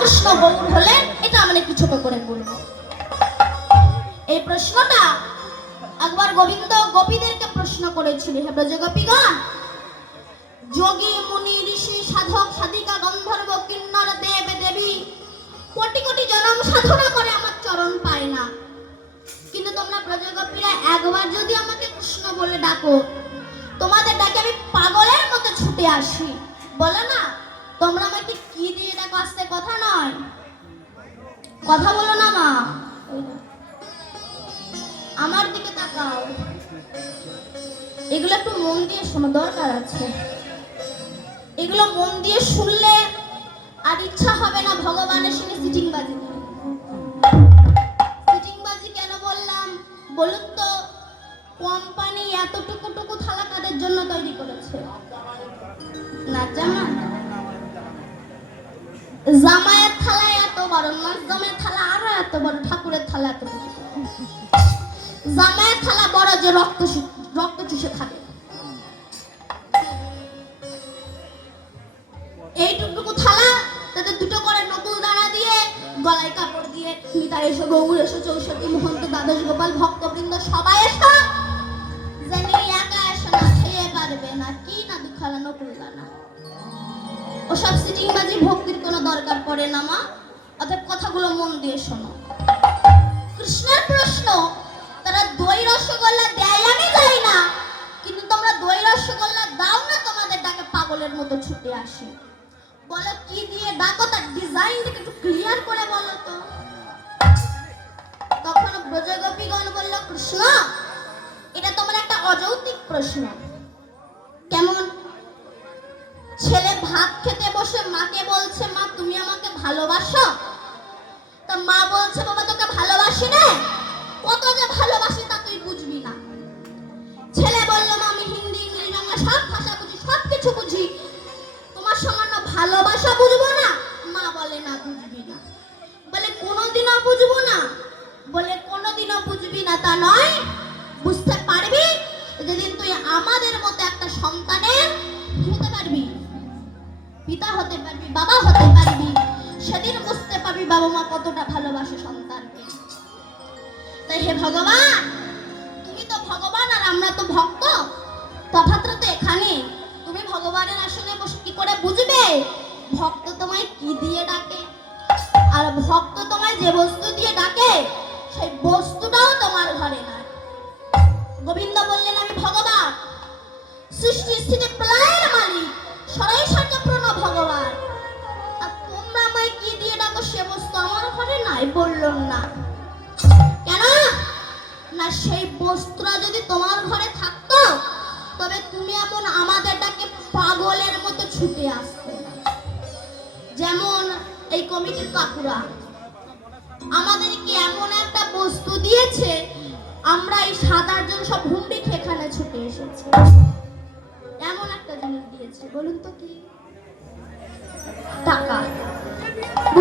কৃষ্ণ গৌর হলেন, এটা আমরা একটু ছোট করে বলবো। এই প্রশ্নটা একবার গোবিন্দ গোপীদেরকে প্রশ্ন করেছিল, হে ব্রজ গোপীগণ, যোগী মুনি ঋষি সাধক সাধিকা গন্ধর্ব কিন্নর দেব দেবী কোটি কোটি জনম সাধনা করে আমার চরণ পায় না, কিন্তু তোমরা ব্রজ গোপীরা একবার যদি আমাকে কৃষ্ণ বলে ডাকো, তোমাদের ডাকে আমি পাগলের মতো ছুটে আসি। বলে না, তোমরা আমাকে কি দিয়ে ডাকো? আস্তে কথা নয়, কথা বলো না মা, আমার দিকে তাকাও। এগুলো একটু মন দিয়ে শোনো, দরকার আছে। এগুলো মন দিয়ে শুনলে আর ইচ্ছা হবে না ভগবানের সঙ্গে সিটিংবাজি। সিটিংবাজি কেন বললাম বলুন তো? কোম্পানি এতটুকু টুকু থালা কাদের জন্য তৈরি করেছে? না জামান জামাইয়ের থালা এত বড়, নাজমের থালা আরো এত বড়, ঠাকুরের থালা এত বড়। জামাইয়ের থালা বড় যে রক্ত চুষে খাবে, এইটুকু থালা তাতে দুটো করে নকুল দানা দিয়ে, গলায় কাপড় দিয়ে, নিতাই এসো, গৌর এসো, চৌষট্টি মহন্ত, দ্বাদশ গোপাল, ভক্তবৃন্দ সবাই এসো, জানি একা এসো না, খেয়ে পারবে না, কি না দুখালা নকুল দানা। ওসব সিটিংবাজি ভক্তির কোনো দরকার পড়ে না মা। অর্থাৎ কথাগুলো মন দিয়ে শোনো। কৃষ্ণের প্রশ্ন, তারা দই রসগোল্লা দেয় আমি যাই না, কিন্তু তোমরা দই রসগোল্লা দাও না, তোমাদের ডাকে পাগলের মতো ছুটে আসে। বলো কি দিয়ে ডাকো, তার ডিজাইনটাকে একটু ক্লিয়ার করে বলো তো। তখন ব্রজগোপীগণ বলল, কৃষ্ণ এটা তোমার একটা অযৌক্তিক প্রশ্ন। কেমন? ছেলে ভাত খেতে বসে মাকে বলছে, মা তুমি আমাকে ভালোবাসো? তা মা বলছে, বাবা তোকে ভালোবাসি না, কত যে ভালোবাসি তা তুই বুঝবি না। ছেলে বলল, মা আমি হিন্দি ইংলিশ বাংলা সব ভাষা বুঝি, সব কিছু বুঝি, তোমার সামান্য ভালোবাসা বুঝবো না? মা বলে, না বুঝবি না। বলে কোনোদিনও বুঝবো না? বলে কোনোদিনও বুঝবি না তা নয়, বুঝতে পারবি যেদিন তুই আমাদের মতো একটা সন্তানের হতে পারবি, পিতা হতে পারবি, বাবা হতে পারবি, সেদিন বুঝতে পারবি বাবা মা কতটা ভালোবাসে সন্তানকে। তাই হে ভগবান, তুমি তো ভগবান আর আমরা তো ভক্ত, তফাৎটা তো এখানে। তুমি ভগবানের আসনে বসে কি করে বুঝবে ভক্ত তোমায় কি দিয়ে ডাকে? আর ভক্ত তোমায় যে বস্তু দিয়ে ডাকে সেই বস্তুটাও তোমার ঘরে নাই। গোবিন্দ বললেন, আমি ভগবান, সৃষ্টি স্থিতি প্রলয়ের মালিক, সরৈশ্বর্যপূর্ণ ভগবান, আর তোমরা আমায় কি দিয়ে ডাকো সে বস্তু আমার ঘরে নাই। বললাম না কেন? না সেই বস্তুটা যদি তোমার ঘরে থাকতো তবে তুমি এমন আমাদের ডাকে পাগলের মতো ছুটে আসতে। যেমন এই কমিটির কাকুরা আমাদেরকে এমন একটা বস্তু দিয়েছে, আমরা এই 7-8 জন সব হুমড়ি খেয়ে এখানে ছুটে এসেছি। এমন একটা জিনিস দিয়েছে, বলুন তো কি? টাকা।